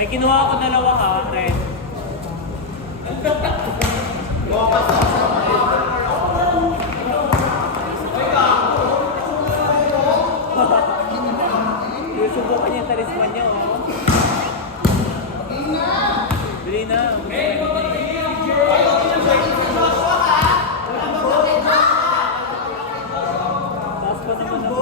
May kinuha ko dalawa ka, Ren. Susubukan niya yung talisman niya, oh. Bili na. Taas pa naman ako.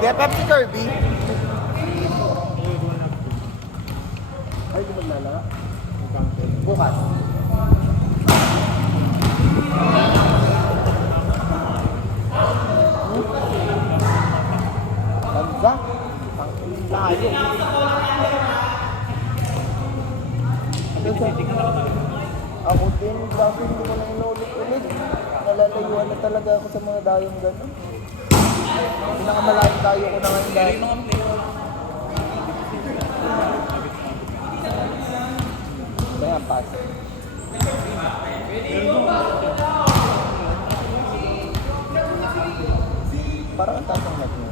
Yeah, Pepsi Kirby. Ay, di maglala? Bukas. Ganda. Tayo. Ako din, dati hindi ko na inulit-ulit. Nalalayuan na talaga ako sa mga dayong gano'n. Pinakamalayong tayo ko na ngayon dahil. Kaya pass. Parang ang tatang mat mo.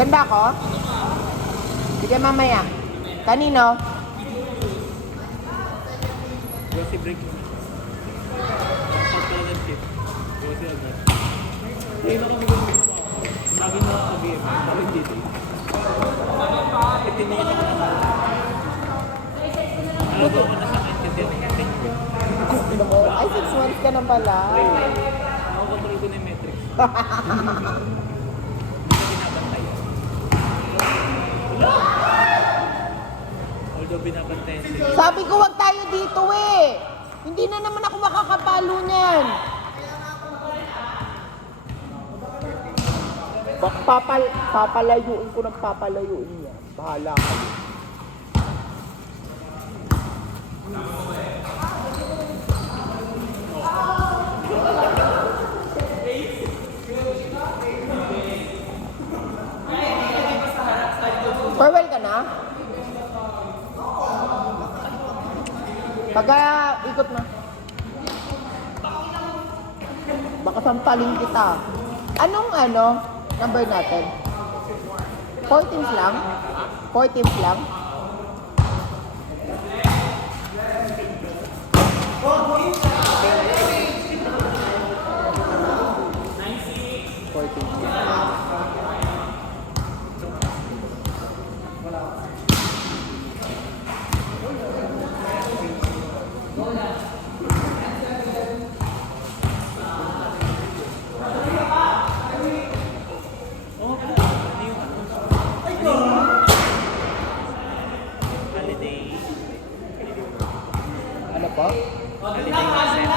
Diyan ba ako? Sige, mamaya. Kanino? Josie break. Start ka lang ng shift. Josie agad. Ayun na kami gawin mo. Lagi na ako game. Lagi dito. 15 minutes ako na. Alam ko na sa akin kasi ang thank you. Ay, 6 months ka na pala. Ako control ko na yung metrics. Hindi ko binabantay. Although binabantayan sila. Sabi ko, wag tayo dito eh. Hindi na naman ako makakapalo niyan. Papalayuin ko ng papalayuin niya. Bahala kayo. Farewell ka na? Pagka ikot na. Baka sampalin kita. Anong number natin? 4 teams lang? 4 teams lang? Oo, pala. Ano yung holiday? Ano po? Holiday concept.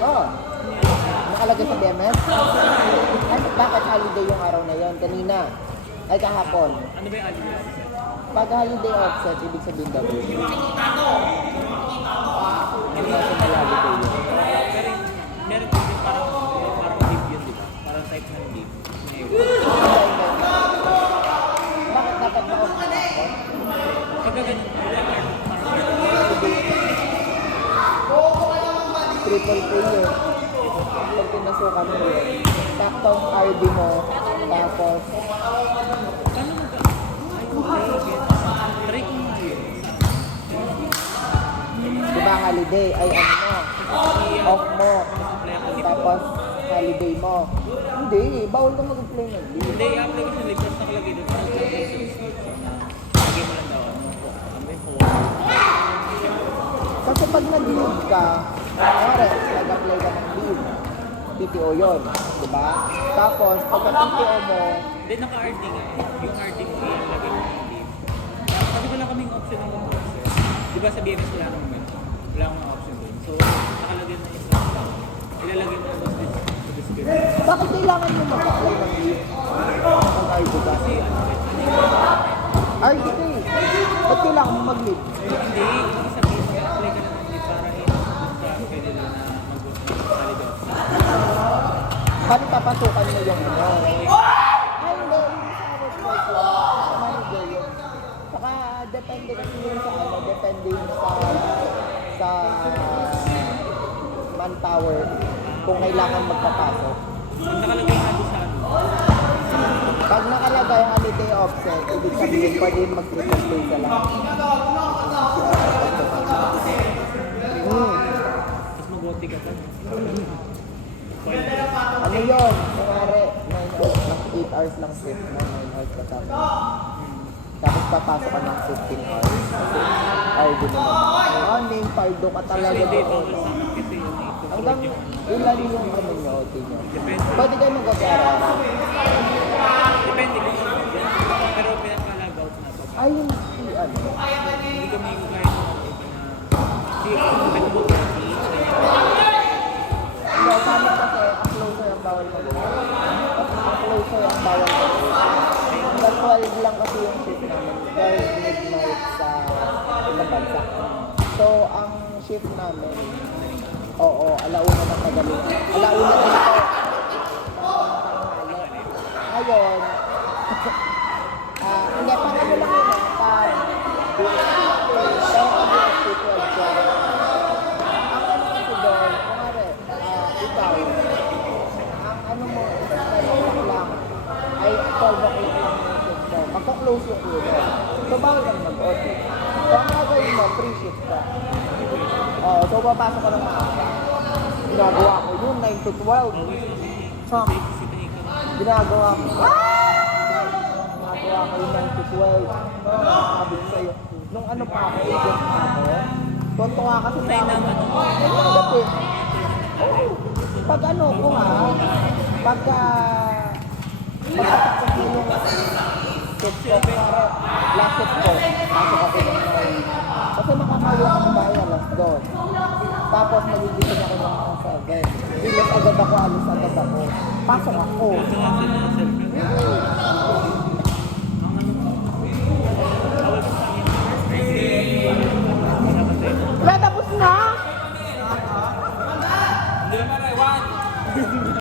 Oh. Nakalagay sa DMS? Ano, bakit holiday yung araw na yon? Kanina? Ay, kahapon? Ano ba yung holiday concept? Pag holiday offset, ibig sabihin daw yun. International holiday yun. Pero meron din parang leave yun, di ba? Parang type ng leave. Ngayon. Bakit dapat na-off na ako? Pagka ganun, Triple P yun. Pag pinasukan mo yun. Sakto ang RD mo. Tapos, paano mo ba? Ay, okay. Try ko nga yun. di ba holiday? Ay ano mo? Off mo. Apply ako leave. Tapos, holiday mo. Hindi, bawal ka mag-apply ng leave. Hindi, i-apply ko sa leave. Tapos nakalagay doon. Parang sa description na lagay mo lang daw. May po. Kasi pag nag-leave ka, nag-apply ka ng leave. PTO yun, di ba? Tapos, pagka PTO mo, Hindi, naka-RD nga. Yung RD mo, ilalagay mo yung leave. Sabi ko lang kaming option ng mga officer. Di ba sa BMS wala nang wala akong option doon. So, nakalagay na isa. Ilalagay mo sa description. bakit kailangan mo mag-apply ng leave? Ang RD ka? Kasi ano, RD ka eh. Ba't kailangan mo mag-leave? hindi, ibig sabihin mag-apply ka na ng leave para sa pwede na mag-work ng holiday. Paano papasukan mo yung ano? Ay, hindi. Hindi sa work lang. Sa manager yun. Saka, depende kasi yun sa ano, depende yun sa manpower kung kailangan magpapasok. Pag nakalagay nga doon sa ano, Pag nakalagay holiday offset, ibig sabihin pwede mag-triple pay sa lahat. tapos mag-OT ka pa. Ano yun? Kunwari, 9 hours lang, 8 hours lang shift na 9 hours ka tapos. Tapos papasok ka ng 15 hours. Kasi RD mo naman. Name pardo ka talaga Hindi, doon. bawal sa akin kasi yun. Hanggang ilan yung ano nyo, OT nyo. Depende. Pwede kayo mag-opera. Depende kung ano. Pero pinaka-log out na to. Ay, yung si ano. Hindi kami kahit na hindi ko Hindi, sa amin kasi, ang closer ang bawal mag-opera. Ang closer ang bawal mag-opera. Hanggang 12 lang kasi yung shift namin. Dahil midnight sa ibang bansa. So, ang shift namin, oo, alauna ng magaling. Alauna dito. Ngayon, hindi, pang ano lang yun, pang DSP 12 siya. Ang ano kasi doon, kumari, ikaw, ang ano mo, is 10 o'clock close yung ulo. So, bawal kang mag-OT. So, ang gagawin mo, free shift ka. So, papasok ka ng maaga. Ginagawa ko yun, 9 to 12. Cham, ginagawa ko. Ginagawa ko yung 9 to 12. Nakakabit sa'yo. Nung ano pa ako, agent pa ako, tonto nga kasi sa akin. Pag ano ko ha, pagka pagkatakot mo yung shift ko, last shift ko, pasok ako ng 9. Kasi makakawa ako ng bahay alas 2. Tapos magigising ako ng mga 7. Bilas agad ako, alis agad ako. Pasok ako.